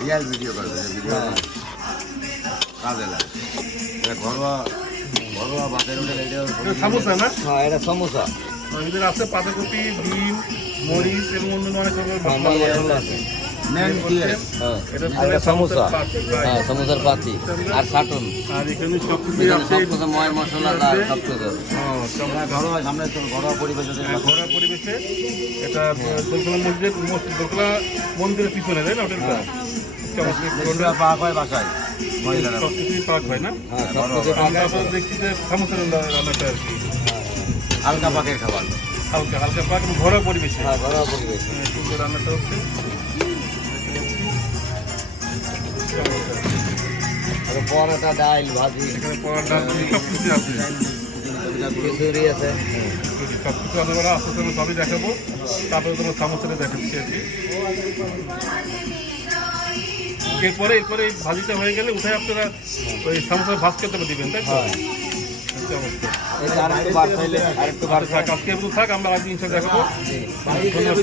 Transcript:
Real video করবে, video কাজে লাগে। এটা ঘরোয়া ঘরোয়া বাতের হোটেল। এটা সামোসা না? হ্যাঁ, এটা সমোসা। এদের আছে পাতাকপি, ডিম, মরিচ এবং অন্যান্য অনেক রকমের হ্যাঁ, মশলা মশলা আছে। আছে। মেন কি আছে? হ্যাঁ, এটা আর এটা সমোসা। পাতি, right? হ্যাঁ, সমোসার পাতি আর সাটন। আর এখানে সব কিছু এখানে আছে। সব কিছু ময় মশলা আর সব কিছু। আমরা ঘরোয়া সামনে তো ঘরোয়া পরিবেশে ঘোরা পরিবেশে এটা দোলতলা মন্দিরের পিছনে, তাই না হোটেলটা? বেশিরভাগ পাক হয় বাসায় মহিলারা। সব কিছুই পাক হয় না? হ্যাঁ, সব কিছু আমরা তো দেখছি যে সামোসা রান্নাটা আর কি হালকা পাকের খাবার। হালকা হালকা পাক এবং ঘরোয়া পরিবেশে হ্যাঁ, ঘরোয়া পরিবেশ। সুন্দর রান্নাটা হচ্ছে। আর পরোটা, ডাল, ভাজি, এখানে পরোটা সব কিছু আছে, খিচুড়ি আছে। সব কিছু আমরা আস্তে আস্তে সবই দেখাবো। তারপরে তোমার সামোসাটা দেখাচ্ছি আর কি। এরপরে এই ভাজিটা হয়ে গেলে উঠে আপনারা ওই সামোসা ভাজ করতে দিবেন, তাই তো? হ্যাঁ, আচ্ছা, অবশ্যই। এটা আরেকটু বার চাইলে আরেকটু বার থাক, আজকে একটু থাক, আমরা আজকে ইনশাল্লাহ দেখাবো। ধন্যবাদ।